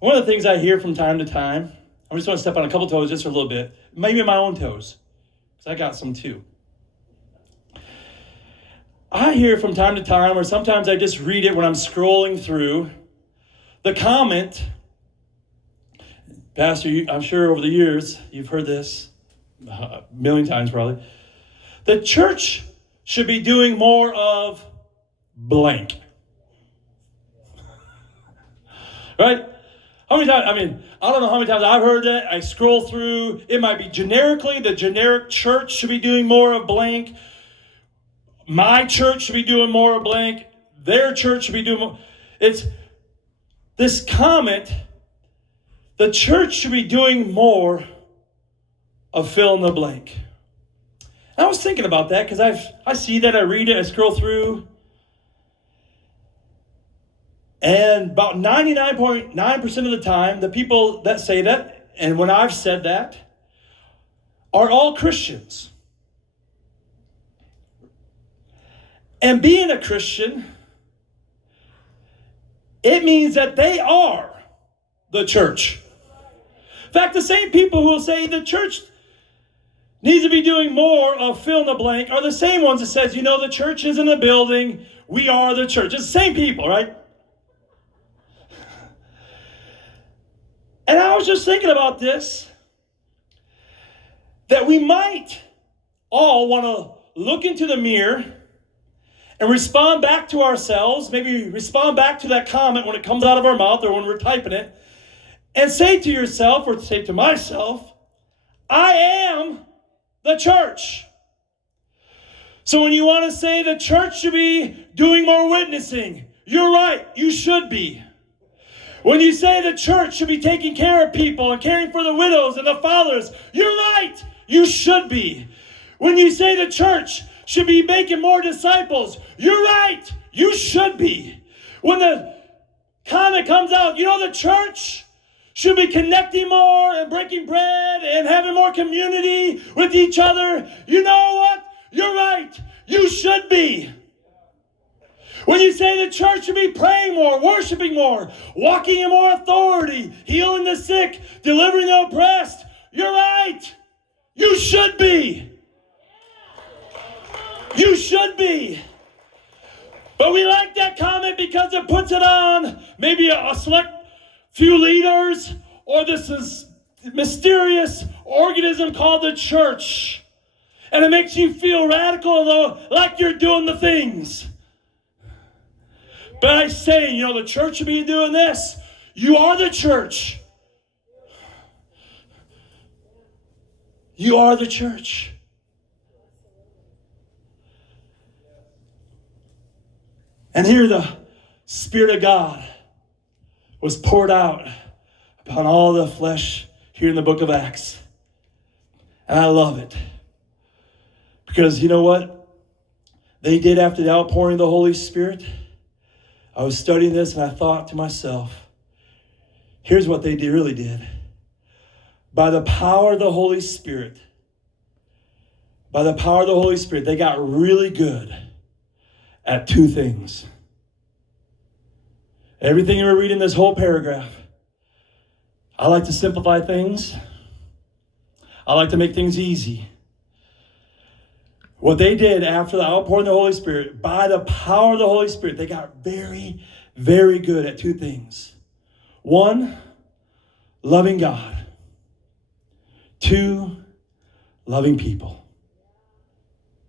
One of the things I hear from time to time, I just want to step on a couple toes just for a little bit, maybe my own toes, because I got some too. I hear from time to time, or sometimes I just read it when I'm scrolling through, the comment, Pastor, I'm sure over the years you've heard this a million times probably, the church should be doing more of blank. Right? How many times, I don't know how many times I've heard that. I scroll through, it might be generically, the generic church should be doing more of blank. My church should be doing more of blank. Their church should be doing more. It's this comment, the church should be doing more of fill in the blank. And I was thinking about that because I see that, I read it, I scroll through. And about 99.9% of the time, the people that say that, and when I've said that, are all Christians. And being a Christian, it means that they are the church. In fact, the same people who will say the church needs to be doing more of fill in the blank are the same ones that says, the church isn't a building, we are the church. It's the same people, right? And I was just thinking about this, that we might all want to look into the mirror and respond back to ourselves, maybe respond back to that comment when it comes out of our mouth or when we're typing it, and say to yourself, or say to myself, I am the church. So when you want to say the church should be doing more witnessing, you're right, you should be. When you say the church should be taking care of people and caring for the widows and the fathers, you're right, you should be. When you say the church should be making more disciples, you're right, you should be. When the comment comes out, the church should be connecting more and breaking bread and having more community with each other, you know what? You're right, you should be. When you say the church should be praying more, worshiping more, walking in more authority, healing the sick, delivering the oppressed, you're right. You should be. You should be. But we like that comment because it puts it on maybe a select few leaders or this is mysterious organism called the church. And it makes you feel radical, though, like you're doing the things. But I say, the church should be doing this. You are the church. You are the church. And here the Spirit of God was poured out upon all the flesh here in the book of Acts. And I love it. Because you know what they did after the outpouring of the Holy Spirit? I was studying this and I thought to myself, here's what they really did. By the power of the Holy Spirit, they got really good at two things. Everything you were reading this whole paragraph, I like to simplify things. I like to make things easy. What they did after the outpouring of the Holy Spirit, by the power of the Holy Spirit, they got very, very good at two things. One, loving God. Two, loving people.